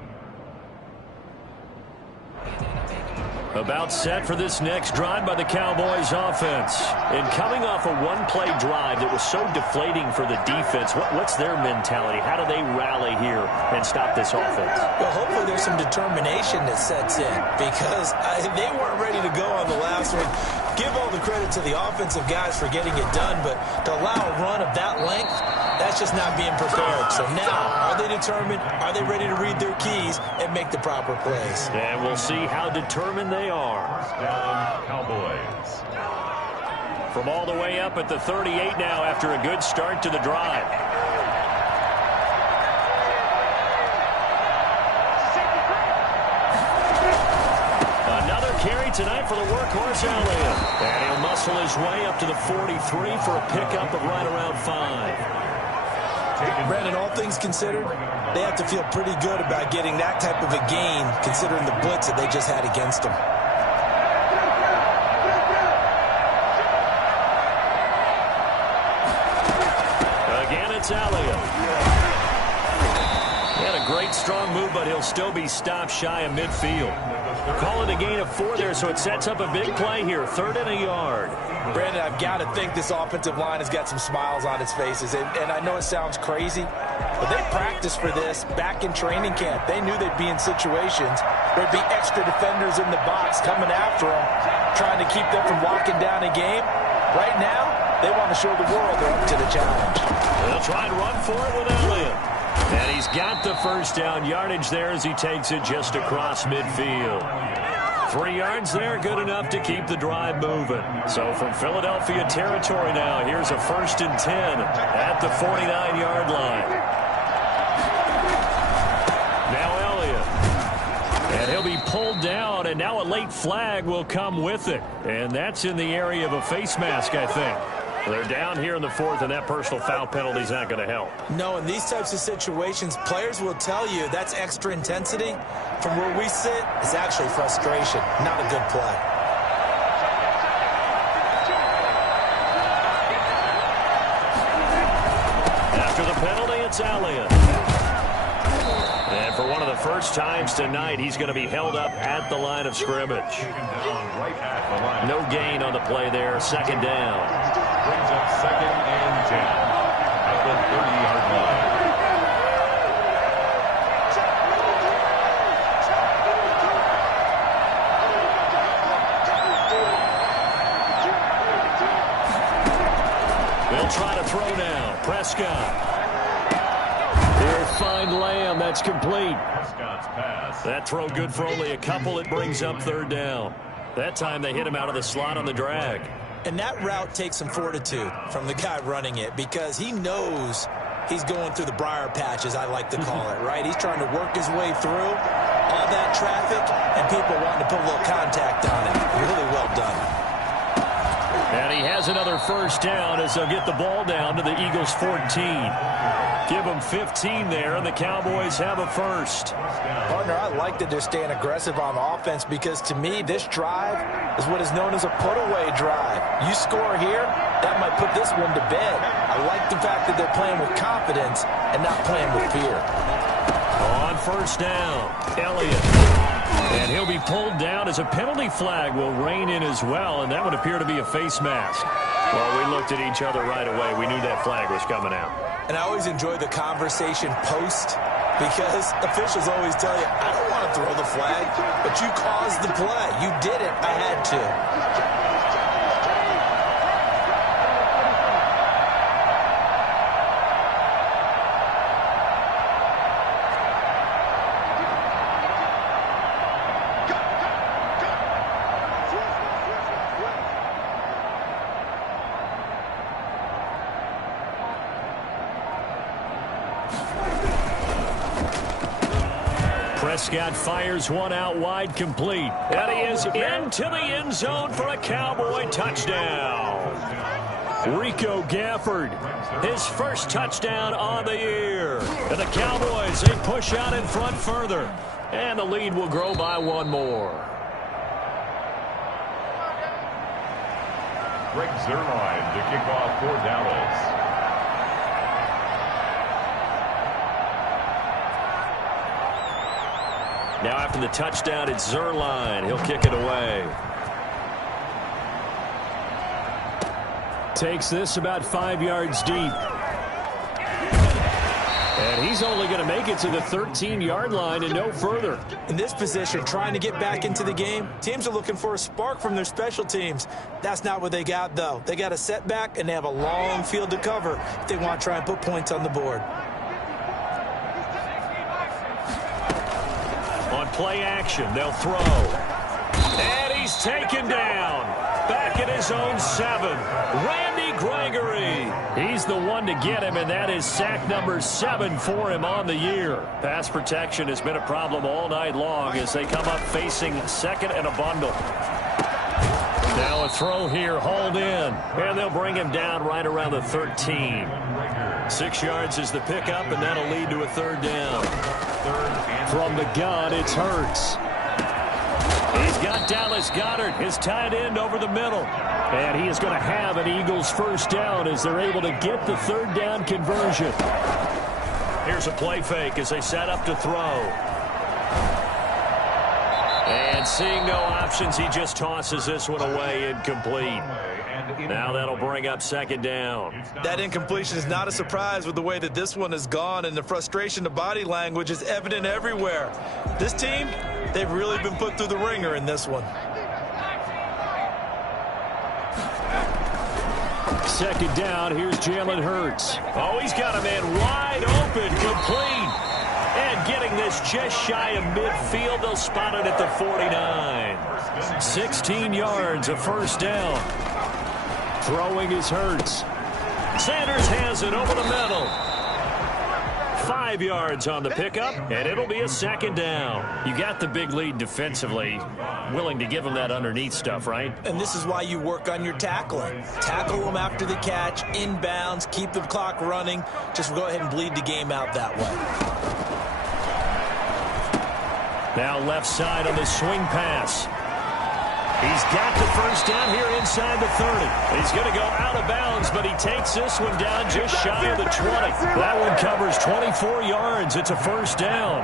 About set for this next drive by the Cowboys offense. And coming off a one-play drive that was so deflating for the defense, what's their mentality? How do they rally here and stop this offense? Well, hopefully there's some determination that sets in because they weren't ready to go on the last one. Give all the credit to the offensive guys for getting it done, but to allow a run of that length, that's just not being prepared. So now, are they determined? Are they ready to read their keys and make the proper plays? And we'll see how determined they are. Cowboys. From all the way up at the 38 now after a good start to the drive. Another carry tonight for the workhorse Elliott. And he'll muscle his way up to the 43 for a pickup of right around 5. Brandon, all things considered, they have to feel pretty good about getting that type of a gain considering the blitz that they just had against them. Again, it's Elliott. He had a great strong move, but he'll still be stopped shy of midfield. Call it a gain of 4 there, so it sets up a big play here. 3rd and a yard. Brandon, I've got to think this offensive line has got some smiles on its faces. And I know it sounds crazy, but they practiced for this back in training camp. They knew they'd be in situations there'd be extra defenders in the box coming after them, trying to keep them from locking down a game. Right now, they want to show the world they're up to the challenge. They'll try and run for it with Elliott. And he's got the first down yardage there as he takes it just across midfield. 3 yards there, good enough to keep the drive moving. So from Philadelphia territory now, here's a 1st and 10 at the 49-yard line. Now Elliott. And he'll be pulled down, and now a late flag will come with it. And that's in the area of a face mask, I think. They're down here in the 4th, and that personal foul penalty is not going to help. No, in these types of situations, players will tell you that's extra intensity. From where we sit, it's actually frustration, not a good play. After the penalty, it's Elliott. And for one of the first times tonight, he's going to be held up at the line of scrimmage. No gain on the play there, 2nd down. Brings up 2nd and 10 at the 30-yard line. They'll try to throw now. Prescott. He'll find Lamb. That's complete. Prescott's pass. That throw good for only a couple. It brings up 3rd down. That time they hit him out of the slot on the drag. And that route takes some fortitude from the guy running it because he knows he's going through the briar patch, as I like to call it, right? He's trying to work his way through all that traffic and people wanting to put a little contact on it. Really well done. And he has another 1st down as they'll get the ball down to the Eagles' 14. Give them 15 there, and the Cowboys have a 1st. Partner, I like that they're staying aggressive on offense because, to me, this drive is what is known as a put-away drive. You score here, that might put this one to bed. I like the fact that they're playing with confidence and not playing with fear. On 1st down, Elliott. And he'll be pulled down as a penalty flag will rein in as well, and that would appear to be a face mask. Well, we looked at each other right away. We knew that flag was coming out. And I always enjoy the conversation post because officials always tell you, I don't want to throw the flag, but you caused the play. You did it. I had to. Prescott fires one out wide, complete. And he is into the end zone for a Cowboy touchdown. Rico Gafford, his 1st touchdown on the year. And the Cowboys, they push out in front further. And the lead will grow by 1 more. Greg Zuerlein to kick off for Dallas. Now after the touchdown, it's Zuerlein. He'll kick it away. Takes this about 5 yards deep. And he's only going to make it to the 13-yard line and no further. In this position, trying to get back into the game, teams are looking for a spark from their special teams. That's not what they got, though. They got a setback, and they have a long field to cover if they want to try and put points on the board. On play action, they'll throw. And he's taken down. Back at his own 7. Randy Gregory. He's the one to get him, and that is sack number 7 for him on the year. Pass protection has been a problem all night long as they come up facing 2nd and a bundle. Now a throw here, hauled in, and they'll bring him down right around the 13. 6 yards is the pickup, and that'll lead to a 3rd down. From the gun, it's Hurts. He's got Dallas Goedert, his tight end, over the middle. And he is going to have an Eagles 1st down as they're able to get the 3rd down conversion. Here's a play fake as they set up to throw. And seeing no options, he just tosses this one away, incomplete. Now that'll bring up second down. That incompletion is not a surprise with the way that this one has gone, and the frustration, the body language is evident everywhere. This team, they've really been put through the ringer in this one. Second down, here's Jalen Hurts. Oh, he's got a man wide open, complete. And getting this just shy of midfield, they'll spot it at the 49. 16 yards, a first down. Throwing is Hurts. Sanders has it over the middle. 5 yards on the pickup, and it'll be a second down. You got the big lead defensively. Willing to give them that underneath stuff, right? And this is why you work on your tackling. Tackle them after the catch, inbounds, keep the clock running. Just go ahead and bleed the game out that way. Now left side on the swing pass. He's got the first down here inside the 30. He's going to go out of bounds, but he takes this one down just shy of the 20. That one covers 24 yards. It's a first down.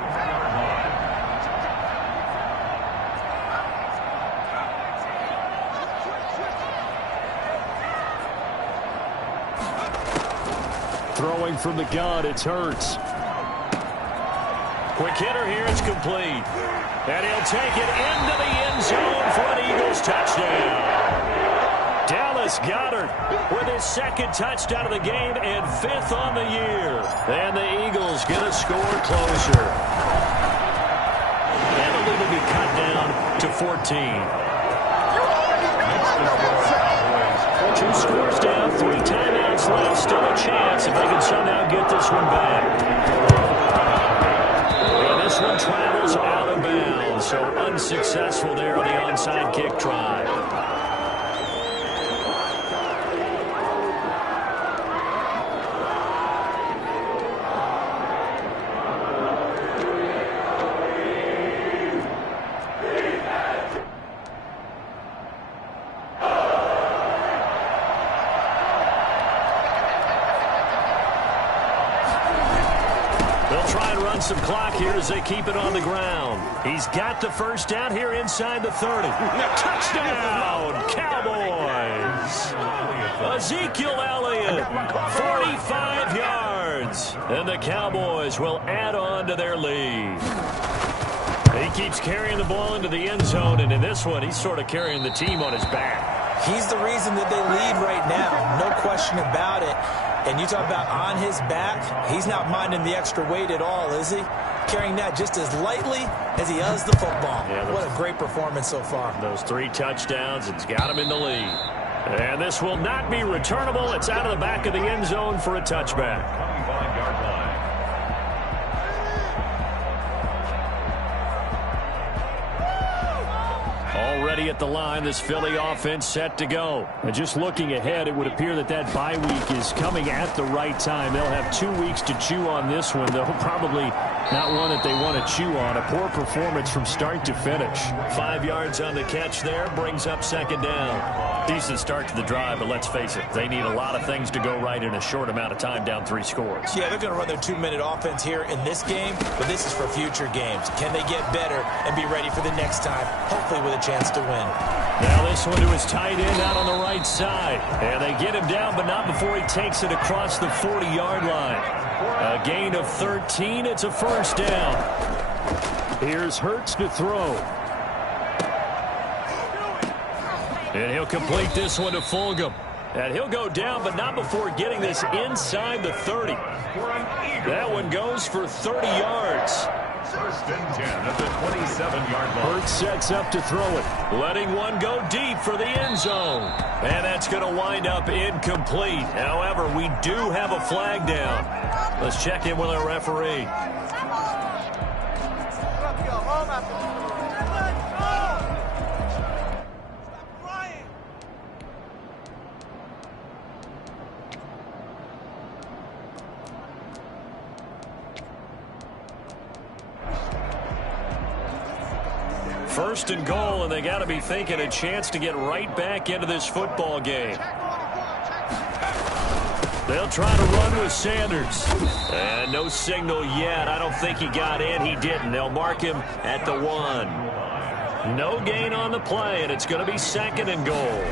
Throwing from the gun, it's Hurts. Quick hitter here, it's complete. And he'll take it into the end zone for an Eagles touchdown. Dallas Goedert with his second touchdown of the game and 5th on the year. And the Eagles get a score closer. And the lead will be cut down to 14. 2 scores down, 3 timeouts left. Still a chance if they can somehow get this one back. And this one travels out of bounds, so unsuccessful there on the onside kick try. Some clock here as they keep it on the ground. He's got the first down here inside the 30. Touchdown, Cowboys! Ezekiel Elliott, 45 yards. And the Cowboys will add on to their lead. He keeps carrying the ball into the end zone, and in this one, he's sort of carrying the team on his back. He's the reason that they lead right now, no question about it. And you talk about on his back, he's not minding the extra weight at all, is he? Carrying that just as lightly as he does the football. Yeah, what a great performance so far. Those 3 touchdowns, it's got him in the lead. And this will not be returnable. It's out of the back of the end zone for a touchback. Already at the line, this Philly offense set to go. And just looking ahead, it would appear that that bye week is coming at the right time. They'll have 2 weeks to chew on this one, though probably not one that they want to chew on. A poor performance from start to finish. 5 yards on the catch there, brings up second down. Decent start to the drive, but let's face it, they need a lot of things to go right in a short amount of time, down 3 scores. Yeah, they're going to run their 2-minute offense here in this game, but this is for future games. Can they get better and be ready for the next time, hopefully with a chance to win? Now this one to his tight end out on the right side. And they get him down, but not before he takes it across the 40-yard line. A gain of 13. It's a first down. Here's Hurts to throw. And he'll complete this one to Fulgham. And he'll go down, but not before getting this inside the 30. That one goes for 30 yards. First and 10 at the 27-yard line. Hurts sets up to throw it. Letting one go deep for the end zone. And that's going to wind up incomplete. However, we do have a flag down. Let's check in with our referee. First and goal, and they got to be thinking a chance to get right back into this football game. They'll try to run with Sanders. And no signal yet. I don't think he got in. He didn't. They'll mark him at the 1. No gain on the play, and it's going to be second and goal.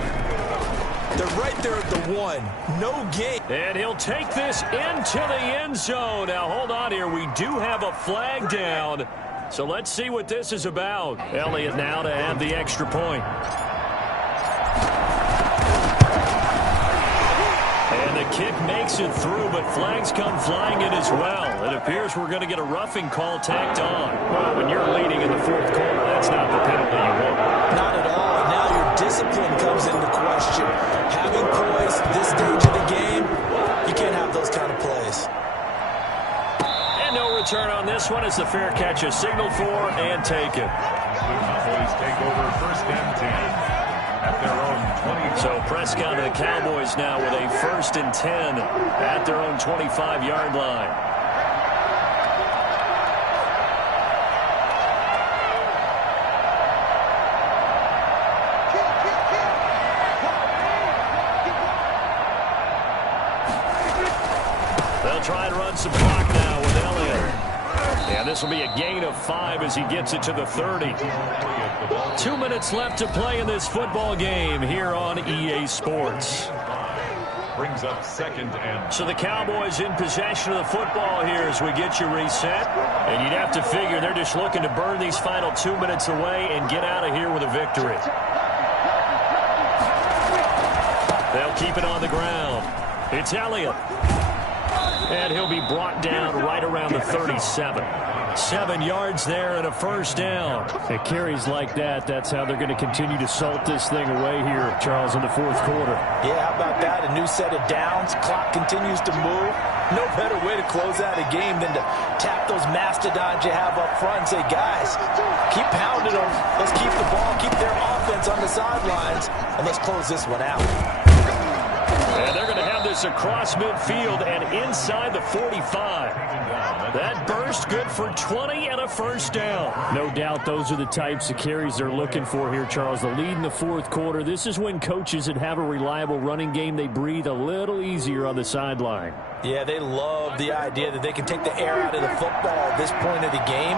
They're right there at the 1. No gain. And he'll take this into the end zone. Now, hold on here. We do have a flag down. So let's see what this is about. Elliott now to add the extra point. And the kick makes it through, but flags come flying in as well. It appears we're going to get a roughing call tacked on. Well, when you're leading in the fourth quarter, that's not the penalty you want. Not at all. And now your discipline comes into question. Having poise this stage of the game, you can't have those kind of plays. And no return on this one as the fair catch is signaled for and taken. Cowboys take over first and 10 at their own 20. So Prescott and the Cowboys now with a 1st and 10 at their own 25-yard line. They'll try and run some clock now with Elliott. And this will be a gain of 5 as he gets it to the 30. 2 minutes left to play in this football game here on EA Sports. Brings up 2nd and. So the Cowboys in possession of the football here as we get you reset. And you'd have to figure they're just looking to burn these final 2 minutes away and get out of here with a victory. They'll keep it on the ground. It's Elliott. And he'll be brought down right around the 37. 7 yards there and a first down. It carries like that. That's how they're going to continue to salt this thing away here, Charles, in the fourth quarter. Yeah, how about that? A new set of downs. Clock continues to move. No better way to close out a game than to tap those mastodons you have up front and say, guys, keep pounding them. Let's keep the ball, keep their offense on the sidelines, and let's close this one out. And they're going to have this across midfield and inside the 45. That burst good for 20 and a first down. No doubt those are the types of carries they're looking for here, Charles. The lead in the fourth quarter. This is when coaches that have a reliable running game, they breathe a little easier on the sideline. Yeah, they love the idea that they can take the air out of the football at this point of the game.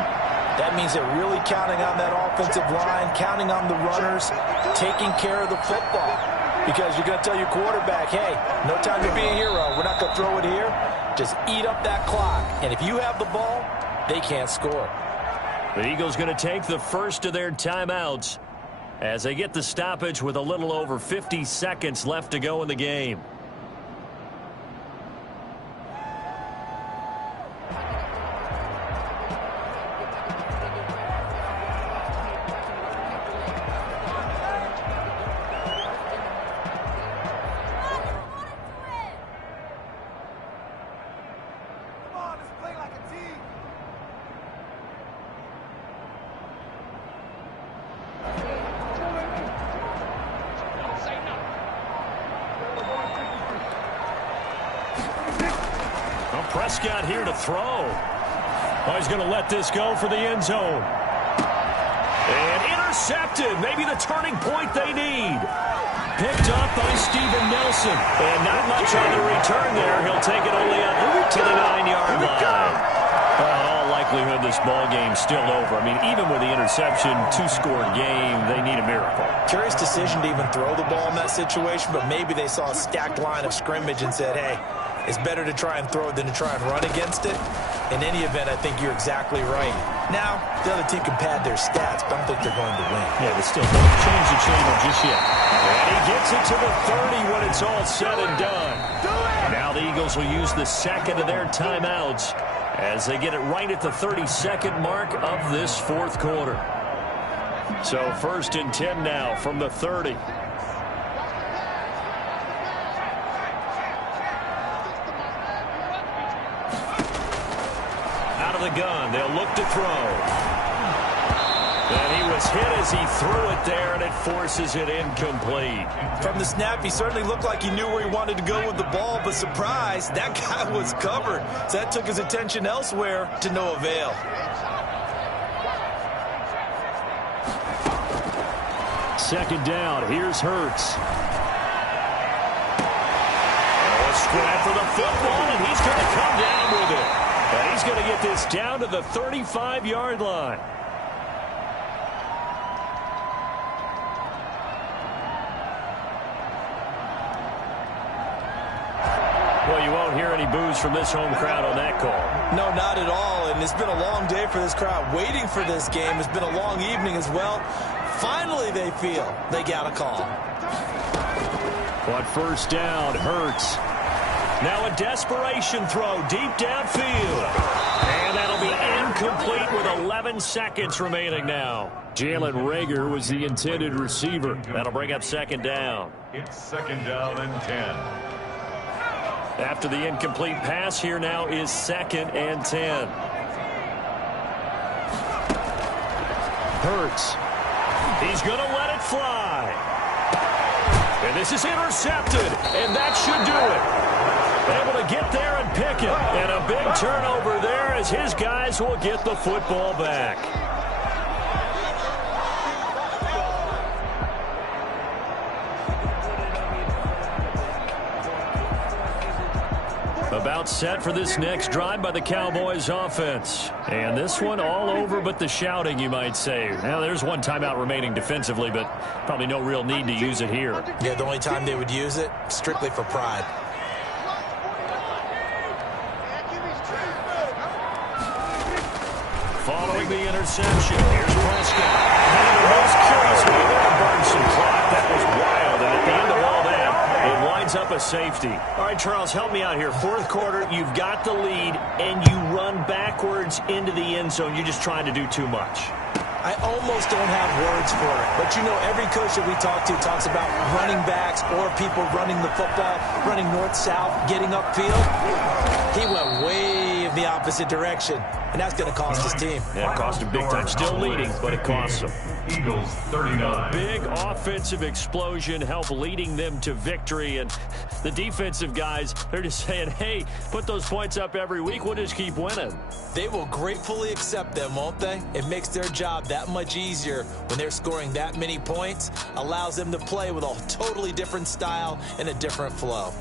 That means they're really counting on that offensive line, counting on the runners, taking care of the football. Because you're going to tell your quarterback, hey, no time to be a hero. We're not going to throw it here. Just eat up that clock. And if you have the ball, they can't score. The Eagles going to take the first of their timeouts as they get the stoppage with a little over 50 seconds left to go in the game. Prescott here to throw. Oh, he's going to let this go for the end zone. And intercepted. Maybe the turning point they need. Picked up by Steven Nelson. And not much on the return there. He'll take it only up to the 9-yard line. Well, in all likelihood, this ball game's still over. I mean, even with the interception, 2-score game, they need a miracle. Curious decision to even throw the ball in that situation, but maybe they saw a stacked line of scrimmage and said, hey, it's better to try and throw it than to try and run against it. In any event, I think you're exactly right. Now, the other team can pad their stats, but I don't think they're going to win. Yeah, but still, don't change the channel just yet. And he gets it to the 30 when it's all said and done. Now the Eagles will use the second of their timeouts as they get it right at the 32nd mark of this fourth quarter. So 1st and 10 now from the 30. The gun. They'll look to throw. And he was hit as he threw it there, and it forces it incomplete. From the snap, he certainly looked like he knew where he wanted to go with the ball, but surprise, that guy was covered. So that took his attention elsewhere to no avail. Second down. Here's Hurts. A scrap for the football, and he's going to come down with it. And he's going to get this down to the 35-yard line. Well, you won't hear any boos from this home crowd on that call. No, not at all, and it's been a long day for this crowd. Waiting for this game. It's been a long evening as well. Finally, they feel they got a call. On first down, Hurts. Now a desperation throw deep downfield. And that'll be incomplete with 11 seconds remaining now. Jalen Reagor was the intended receiver. That'll bring up second down. It's second down and 10. After the incomplete pass, here now is second and 10. Hurts. He's going to let it fly. And this is intercepted, and that should do it. Able to get there and pick it. And a big turnover there as his guys will get the football back. About set for this next drive by the Cowboys offense. And this one all over but the shouting, you might say. Now, there's one timeout remaining defensively, but probably no real need to use it here. Yeah, the only time they would use it, strictly for pride. Following the interception, here's Prescott. And the most curious way there to burn some clock. That was wild, and at the end of all that, it winds up a safety. All right, Charles, help me out here. Fourth quarter, you've got the lead, and you run backwards into the end zone. You're just trying to do too much. I almost don't have words for it. But, you know, every coach that we talk to talks about running backs or people running the football, running north-south, getting upfield. He went way in the opposite direction, and that's going to cost his team. Yeah, it cost him big time. Still leading, but it costs him. Eagles 39. Big offensive explosion helped leading them to victory, and the defensive guys, they're just saying, hey, put those points up every week. We'll just keep winning. They will gratefully accept them, won't they? It makes their job that much easier when they're scoring that many points. Allows them to play with a totally different style and a different flow.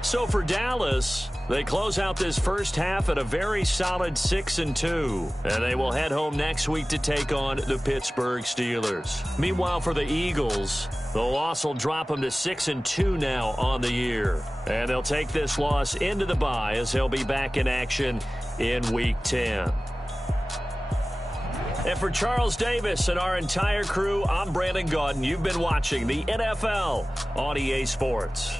So for Dallas, they close out this first half at a very solid 6-2, and they will head home next week to take on the Pittsburgh Steelers. Meanwhile, for the Eagles, the loss will drop them to 6-2 now on the year, and they'll take this loss into the bye as they'll be back in action in Week 10. And for Charles Davis and our entire crew, I'm Brandon Gaudin. You've been watching the NFL on EA Sports.